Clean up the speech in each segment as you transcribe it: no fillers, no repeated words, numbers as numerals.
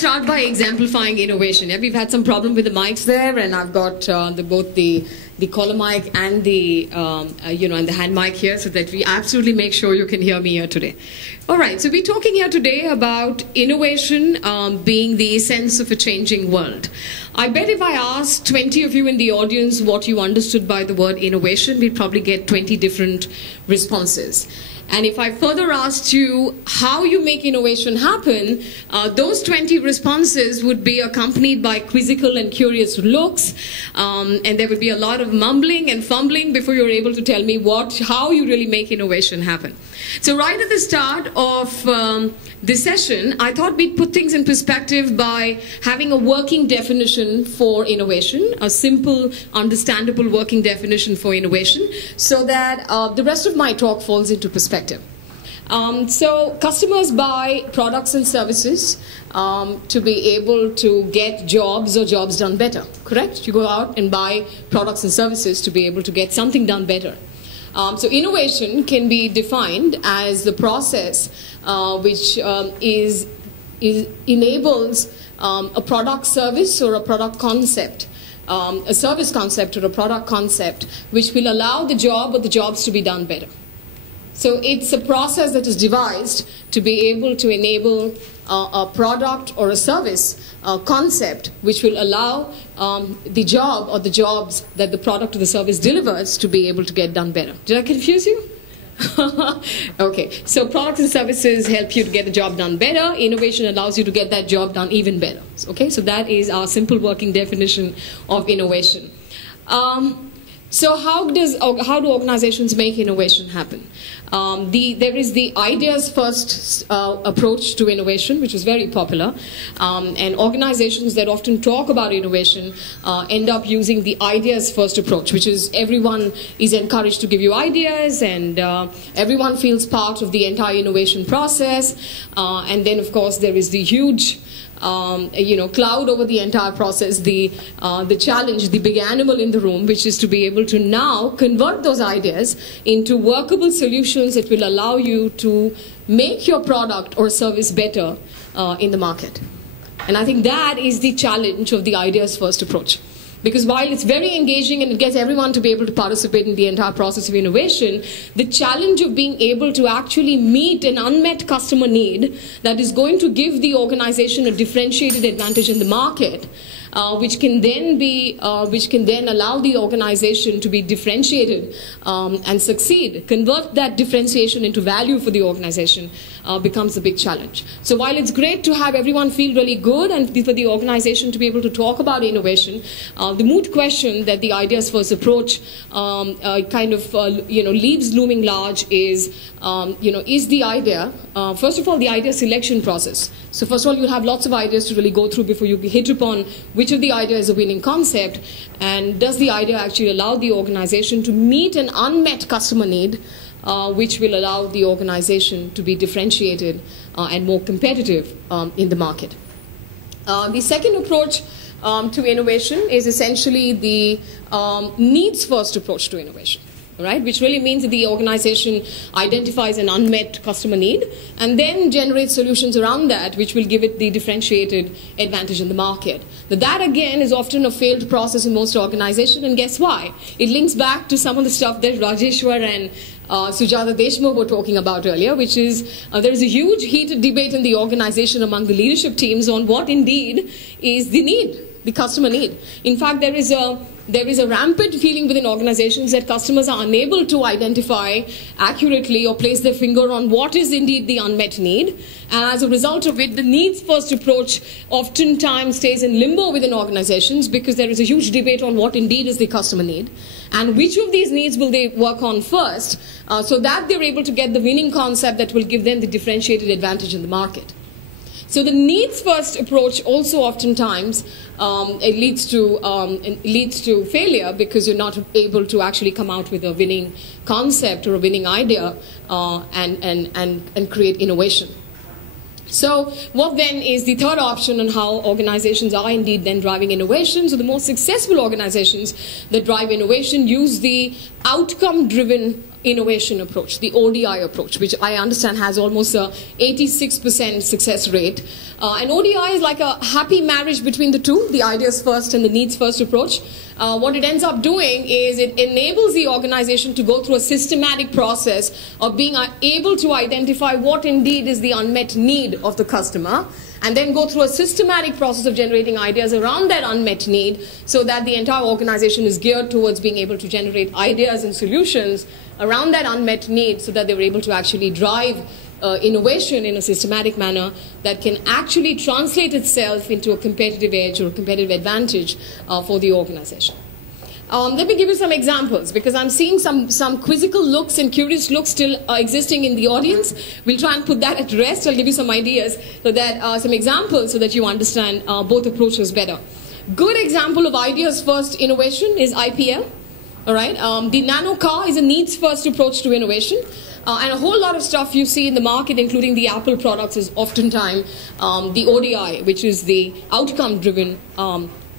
start by exemplifying innovation. Yeah, we've had some problem with the mics there, and I've got both the collar mic and the and the hand mic here, so that we absolutely make sure you can hear me here today. All right, so we're talking here today about innovation being the essence of a changing world. I bet if I asked 20 of you in the audience what you understood by the word innovation, we'd probably get 20 different responses. And if I further asked you how you make innovation happen, those 20 responses would be accompanied by quizzical and curious looks, and there would be a lot of mumbling and fumbling before you're able to tell me how you really make innovation happen. So right at the start of this session, I thought we'd put things in perspective by having a working definition for innovation, a simple, understandable working definition for innovation, so that the rest of my talk falls into perspective. So customers buy products and services to be able to get jobs or jobs done better, correct? You go out and buy products and services to be able to get something done better. So innovation can be defined as the process which enables a product service or a product concept, a service concept or a product concept, which will allow the job or the jobs to be done better. So it's a process that is devised to be able to enable a product or a service concept which will allow the job or the jobs that the product or the service delivers to be able to get done better. Did I confuse you? Okay, so products and services help you to get the job done better. Innovation allows you to get that job done even better. Okay, so that is our simple working definition of innovation. So how do organizations make innovation happen? There is the ideas first approach to innovation, which is very popular, and organizations that often talk about innovation end up using the ideas first approach, which is everyone is encouraged to give you ideas, and everyone feels part of the entire innovation process, and then of course there is the huge cloud over the entire process, the challenge, the big animal in the room, which is to be able to now convert those ideas into workable solutions that will allow you to make your product or service better in the market. And I think that is the challenge of the ideas first approach. Because while it's very engaging and it gets everyone to be able to participate in the entire process of innovation, the challenge of being able to actually meet an unmet customer need that is going to give the organization a differentiated advantage in the market, which can then allow the organization to be differentiated and succeed, convert that differentiation into value for the organization, becomes a big challenge. So while it's great to have everyone feel really good and for the organization to be able to talk about innovation, the moot question that the ideas first approach leaves looming large is, is the idea, first of all, the idea selection process. So first of all, you'll have lots of ideas to really go through before you hit upon which of the ideas is a winning concept, and does the idea actually allow the organization to meet an unmet customer need, which will allow the organization to be differentiated and more competitive in the market. The second approach to innovation is essentially the needs first approach to innovation. Right, which really means that the organization identifies an unmet customer need and then generates solutions around that which will give it the differentiated advantage in the market. But that again is often a failed process in most organizations, and guess why? It links back to some of the stuff that Rajeshwar and Sujaya Banerjee were talking about earlier, which is there is a huge heated debate in the organization among the leadership teams on what indeed is the need, the customer need. In fact, there is a rampant feeling within organizations that customers are unable to identify accurately or place their finger on what is indeed the unmet need. And as a result of it, the needs first approach oftentimes stays in limbo within organizations because there is a huge debate on what indeed is the customer need and which of these needs will they work on first, so that they're able to get the winning concept that will give them the differentiated advantage in the market. So the needs first approach also oftentimes it leads to failure because you're not able to actually come out with a winning concept or a winning idea and create innovation. So what then is the third option on how organizations are indeed then driving innovation? So the most successful organizations that drive innovation use the outcome-driven innovation approach, the ODI approach, which I understand has almost a 86% success rate. And ODI is like a happy marriage between the two, the ideas first and the needs first approach. What it ends up doing is it enables the organization to go through a systematic process of being able to identify what indeed is the unmet need of the customer, and then go through a systematic process of generating ideas around that unmet need, so that the entire organization is geared towards being able to generate ideas and solutions around that unmet need, so that they were able to actually drive innovation in a systematic manner that can actually translate itself into a competitive edge or a competitive advantage for the organization. Let me give you some examples, because I'm seeing some quizzical looks and curious looks still existing in the audience. We'll try and put that at rest. I'll give you some ideas, so that some examples, so that you understand both approaches better. Good example of ideas first innovation is IPL. All right, the nano car is a needs first approach to innovation. And a whole lot of stuff you see in the market, including the Apple products, is oftentimes the ODI, which is the outcome-driven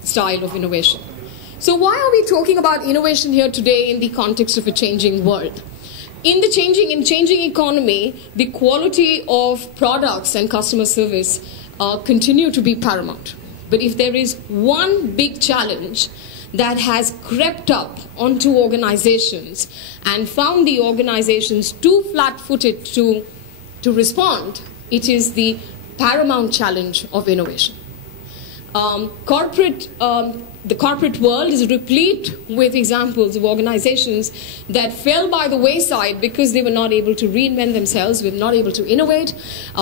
style of innovation. So why are we talking about innovation here today in the context of a changing world? In the changing economy, the quality of products and customer service continue to be paramount. But if there is one big challenge that has crept up onto organizations and found the organizations too flat-footed to respond, it is the paramount challenge of innovation. The corporate world is replete with examples of organizations that fell by the wayside because they were not able to reinvent themselves, were not able to innovate,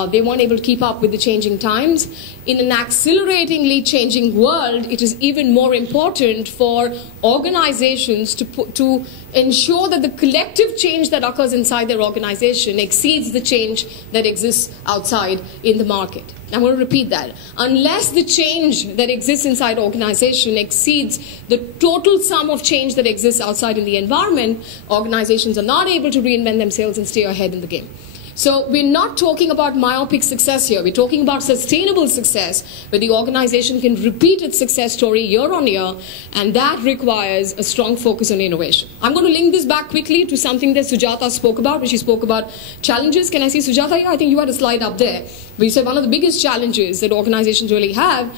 they weren't able to keep up with the changing times. In an acceleratingly changing world, it is even more important for organizations to ensure that the collective change that occurs inside their organization exceeds the change that exists outside in the market. I'm going to repeat that. Unless the change that exists inside organization exceeds the total sum of change that exists outside in the environment, organizations are not able to reinvent themselves and stay ahead in the game. So we're not talking about myopic success here. We're talking about sustainable success, where the organization can repeat its success story year on year, and that requires a strong focus on innovation. I'm going to link this back quickly to something that Sujata spoke about, when she spoke about challenges. Can I see Sujata here? I think you had a slide up there, where you said one of the biggest challenges that organizations really have,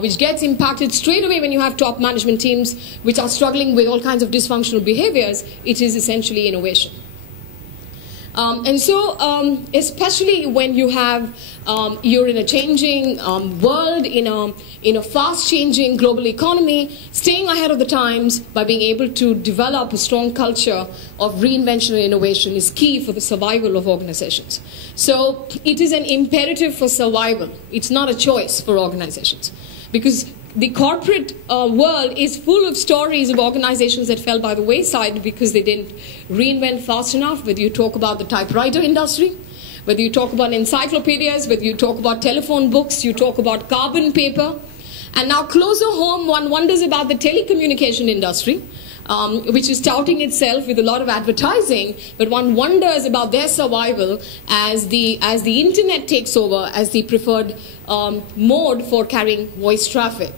which gets impacted straight away when you have top management teams which are struggling with all kinds of dysfunctional behaviors, it is essentially innovation. And so, especially when you have, you're in a changing world, in a fast-changing global economy, staying ahead of the times by being able to develop a strong culture of reinvention and innovation is key for the survival of organizations. So, it is an imperative for survival. It's not a choice for organizations, because the corporate world is full of stories of organizations that fell by the wayside because they didn't reinvent fast enough. Whether you talk about the typewriter industry, whether you talk about encyclopedias, whether you talk about telephone books, you talk about carbon paper. And now closer home, one wonders about the telecommunication industry, which is touting itself with a lot of advertising, but one wonders about their survival as the internet takes over as the preferred mode for carrying voice traffic.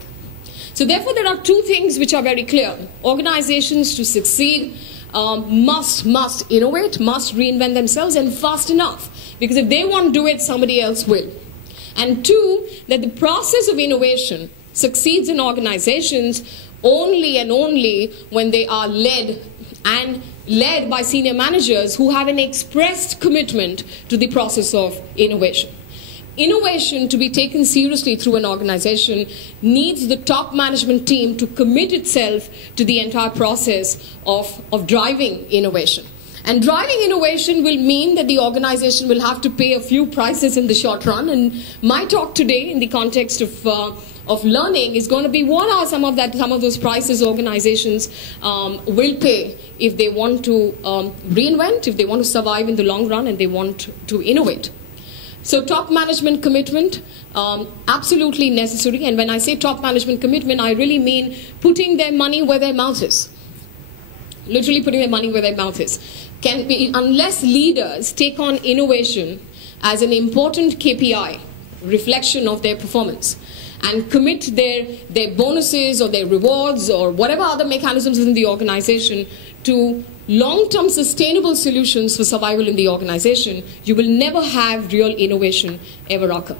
So therefore, there are two things which are very clear. Organizations, to succeed, must innovate, must reinvent themselves, and fast enough. Because if they won't do it, somebody else will. And two, that the process of innovation succeeds in organizations only and only when they are led by senior managers who have an expressed commitment to the process of innovation. Innovation, to be taken seriously through an organization, needs the top management team to commit itself to the entire process of driving innovation. And driving innovation will mean that the organization will have to pay a few prices in the short run. And my talk today, in the context of learning, is going to be what are some of those prices organizations will pay if they want to reinvent, if they want to survive in the long run, and they want to innovate. So top management commitment, absolutely necessary. And when I say top management commitment, I really mean putting their money where their mouth is. Literally putting their money where their mouth is. Unless leaders take on innovation as an important KPI, reflection of their performance, and commit their bonuses or their rewards or whatever other mechanisms in the organization to long-term sustainable solutions for survival in the organization, you will never have real innovation ever occur.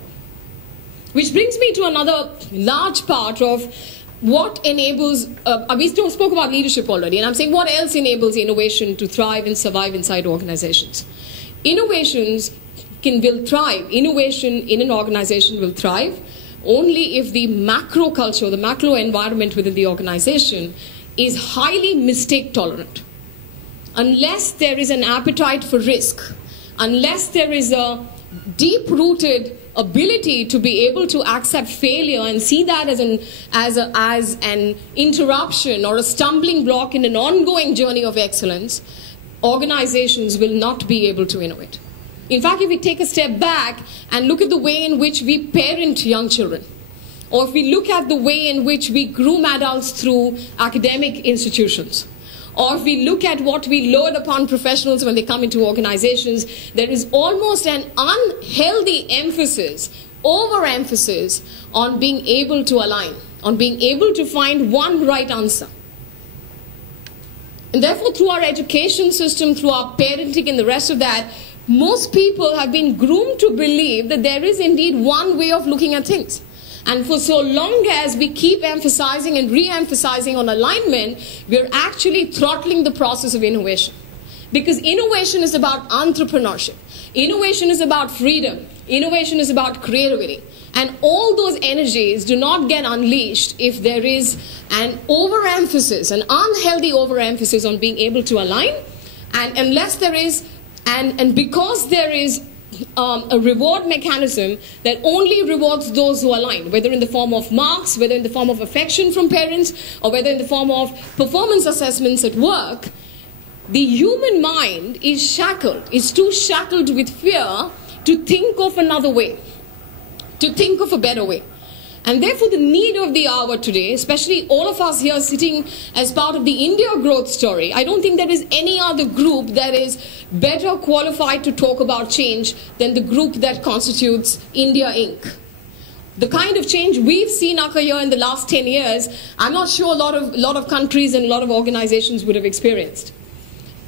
Which brings me to another large part of what enables, we spoke about leadership already, and I'm saying what else enables innovation to thrive and survive inside organizations. Innovations will thrive. Innovation in an organization will thrive only if the macro culture, the macro environment within the organization is highly mistake tolerant. Unless there is an appetite for risk, unless there is a deep-rooted ability to be able to accept failure and see that as an interruption or a stumbling block in an ongoing journey of excellence, organizations will not be able to innovate. In fact, if we take a step back and look at the way in which we parent young children, or if we look at the way in which we groom adults through academic institutions, or if we look at what we load upon professionals when they come into organizations, there is almost an unhealthy emphasis, overemphasis on being able to align, on being able to find one right answer. And therefore, through our education system, through our parenting and the rest of that, most people have been groomed to believe that there is indeed one way of looking at things. And for so long as we keep emphasizing and re-emphasizing on alignment, we're actually throttling the process of innovation. Because innovation is about entrepreneurship. Innovation is about freedom. Innovation is about creativity. And all those energies do not get unleashed if there is an overemphasis, an unhealthy overemphasis on being able to align. And unless there is, and because there is a reward mechanism that only rewards those who align, whether in the form of marks, whether in the form of affection from parents, or whether in the form of performance assessments at work, the human mind is shackled, is too shackled with fear to think of another way, to think of a better way. And therefore the need of the hour today, especially all of us here sitting as part of the India growth story, I don't think there is any other group that is better qualified to talk about change than the group that constitutes India Inc. The kind of change we've seen occur here in the last 10 years, I'm not sure a lot of countries and a lot of organizations would have experienced.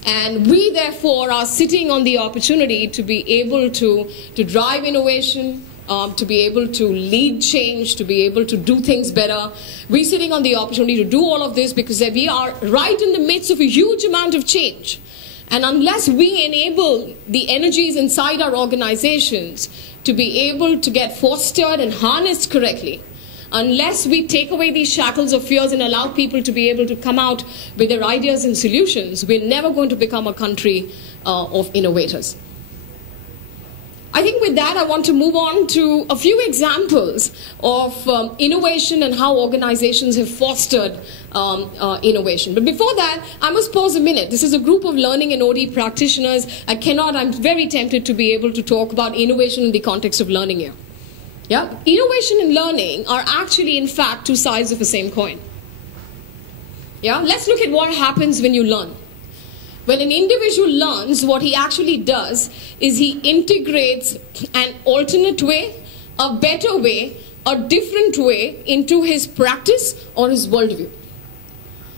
And we therefore are sitting on the opportunity to be able to drive innovation, to be able to lead change, to be able to do things better. We're sitting on the opportunity to do all of this because we are right in the midst of a huge amount of change. And unless we enable the energies inside our organizations to be able to get fostered and harnessed correctly, unless we take away these shackles of fears and allow people to be able to come out with their ideas and solutions, we're never going to become a country of innovators. I think with that, I want to move on to a few examples of innovation and how organizations have fostered innovation. But before that, I must pause a minute. This is a group of learning and OD practitioners. I'm very tempted to be able to talk about innovation in the context of learning here. Yeah? Innovation and learning are actually, in fact, two sides of the same coin. Yeah? Let's look at what happens when you learn. When an individual learns, what he actually does is he integrates an alternate way, a better way, a different way into his practice or his worldview.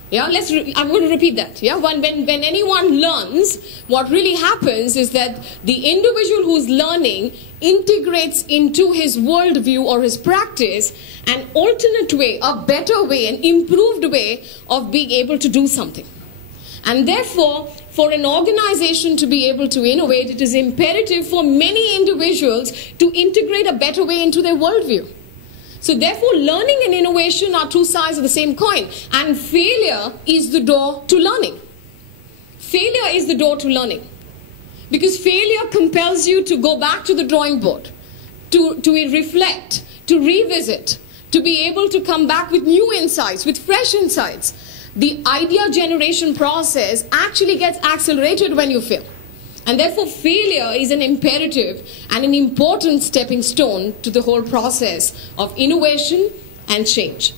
Yeah, I'm going to repeat that. Yeah, when anyone learns, what really happens is that the individual who's learning integrates into his worldview or his practice an alternate way, a better way, an improved way of being able to do something. And therefore, for an organization to be able to innovate, it is imperative for many individuals to integrate a better way into their worldview. So therefore, learning and innovation are two sides of the same coin. And failure is the door to learning. Failure is the door to learning. Because failure compels you to go back to the drawing board, to reflect, to revisit, to be able to come back with new insights, with fresh insights. The idea generation process actually gets accelerated when you fail. And therefore, failure is an imperative and an important stepping stone to the whole process of innovation and change.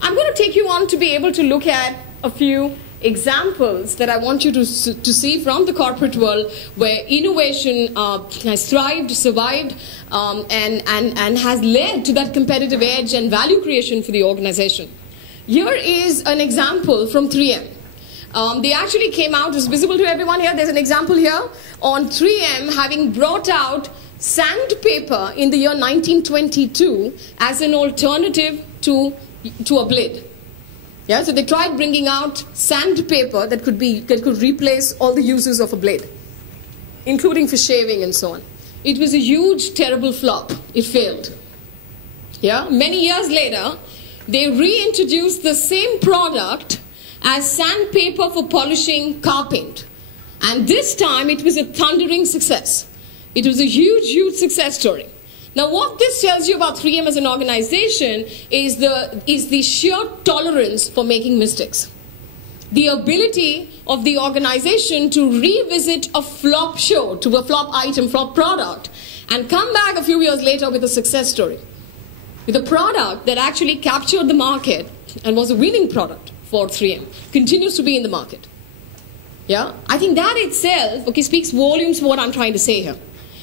I'm going to take you on to be able to look at a few examples that I want you to see from the corporate world where innovation has thrived, survived, and has led to that competitive edge and value creation for the organization. Here is an example from 3M. They actually came out, it's visible to everyone here, there's an example here, on 3M having brought out sandpaper in the year 1922 as an alternative to a blade. Yeah, so they tried bringing out sandpaper that could replace all the uses of a blade, including for shaving and so on. It was a huge, terrible flop. It failed. Yeah, many years later, they reintroduced the same product as sandpaper for polishing car paint. And this time it was a thundering success. It was a huge, huge success story. Now what this tells you about 3M as an organization is the sheer tolerance for making mistakes. The ability of the organization to revisit a flop show, to a flop item, flop product, and come back a few years later with a success story. With a product that actually captured the market and was a winning product for 3M, continues to be in the market. Yeah, I think that itself, okay, speaks volumes for what I'm trying to say here.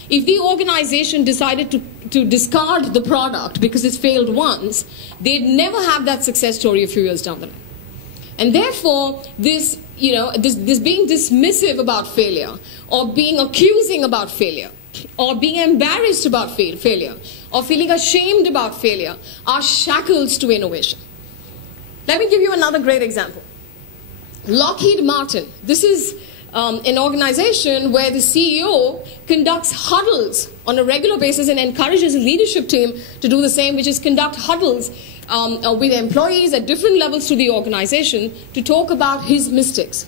If the organization decided to discard the product because it's failed once, they'd never have that success story a few years down the line. And therefore, this being dismissive about failure, or being accusing about failure, or being embarrassed about failure, or feeling ashamed about failure, are shackles to innovation. Let me give you another great example. Lockheed Martin. This is an organization where the CEO conducts huddles on a regular basis and encourages the leadership team to do the same, which is conduct huddles with employees at different levels to the organization to talk about his mistakes.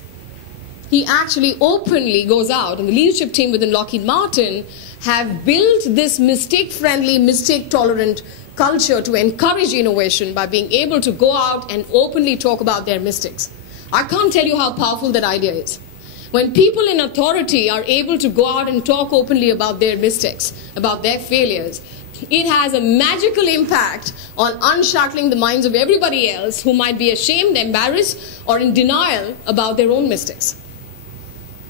He actually openly goes out, and the leadership team within Lockheed Martin have built this mistake-friendly, mistake-tolerant culture to encourage innovation by being able to go out and openly talk about their mistakes. I can't tell you how powerful that idea is. When people in authority are able to go out and talk openly about their mistakes, about their failures, it has a magical impact on unshackling the minds of everybody else who might be ashamed, embarrassed, or in denial about their own mistakes.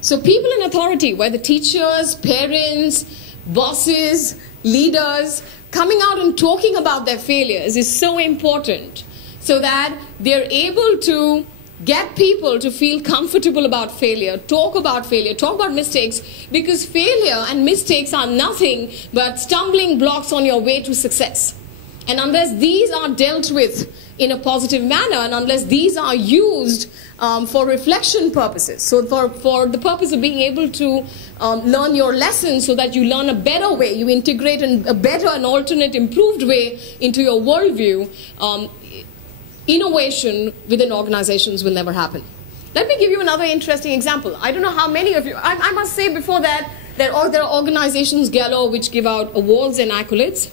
So people in authority, whether teachers, parents, bosses, leaders, coming out and talking about their failures is so important so that they're able to get people to feel comfortable about failure, talk about mistakes, because failure and mistakes are nothing but stumbling blocks on your way to success. And unless these are dealt with in a positive manner, and unless these are used for reflection purposes, so for the purpose of being able to learn your lessons so that you learn a better way, you integrate a better and alternate, improved way into your worldview, innovation within organizations will never happen. Let me give you another interesting example. I don't know how many of you, I must say before that, there are organizations galore which give out awards and accolades.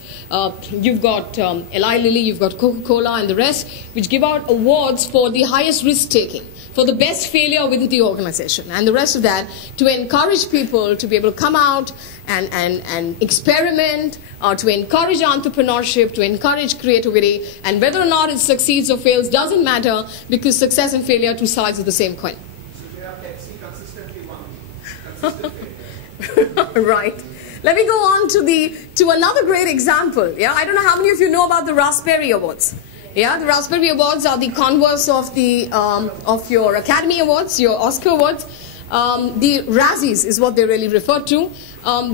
You've got Eli Lilly, you've got Coca-Cola and the rest, which give out awards for the highest risk-taking, for the best failure within the organization, and the rest of that to encourage people to be able to come out and experiment, to encourage entrepreneurship, to encourage creativity, and whether or not it succeeds or fails doesn't matter, because success and failure are two sides of the same coin. So Pepsi consistently won. Consistent failure. Right. Let me go on to another great example. Yeah, I don't know how many of you know about the Raspberry Awards. Yeah, the Raspberry Awards are the converse of your Academy Awards, your Oscar Awards. The Razzies is what they really refer to.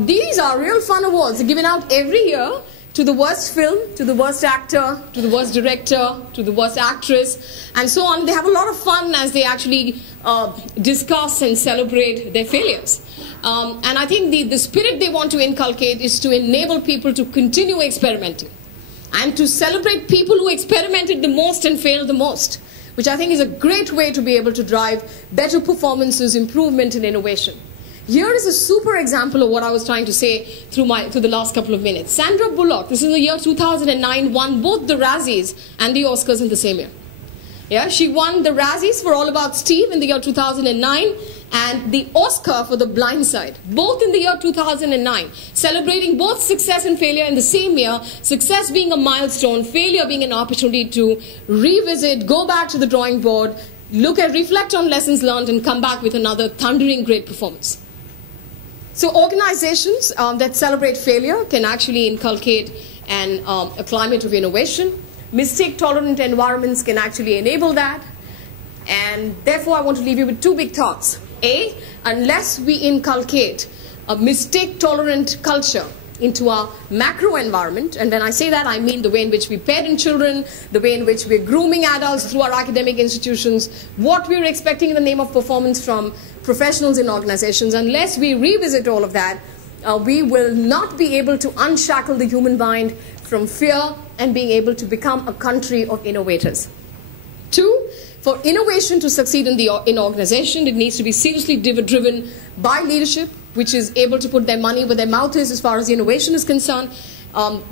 These are real fun awards. They're given out every year to the worst film, to the worst actor, to the worst director, to the worst actress, and so on. They have a lot of fun as they actually discuss and celebrate their failures. And I think the spirit they want to inculcate is to enable people to continue experimenting and to celebrate people who experimented the most and failed the most, which I think is a great way to be able to drive better performances, improvement, and innovation. Here is a super example of what I was trying to say through the last couple of minutes. Sandra Bullock, this is the year 2009, won both the Razzies and the Oscars in the same year. Yeah, she won the Razzies for All About Steve in the year 2009 and the Oscar for The Blind Side, both in the year 2009, celebrating both success and failure in the same year, success being a milestone, failure being an opportunity to revisit, go back to the drawing board, reflect on lessons learned, and come back with another thundering great performance. So organizations that celebrate failure can actually inculcate a climate of innovation. Mistake-tolerant environments can actually enable that. And therefore, I want to leave you with two big thoughts. A, unless we inculcate a mistake-tolerant culture into our macro environment, and when I say that, I mean the way in which we parent children, the way in which we're grooming adults through our academic institutions, what we're expecting in the name of performance from professionals in organizations. Unless we revisit all of that, we will not be able to unshackle the human mind from fear and being able to become a country of innovators. Two, for innovation to succeed in organization, it needs to be seriously driven by leadership, which is able to put their money where their mouth is as far as innovation is concerned.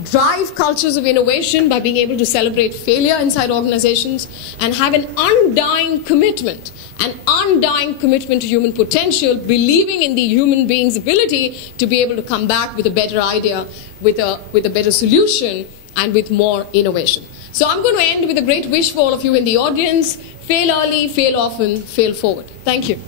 Drive cultures of innovation by being able to celebrate failure inside organizations, and have an undying commitment to human potential, believing in the human being's ability to be able to come back with a better idea, with a better solution, and with more innovation. So I'm going to end with a great wish for all of you in the audience. Fail early, fail often, fail forward. Thank you.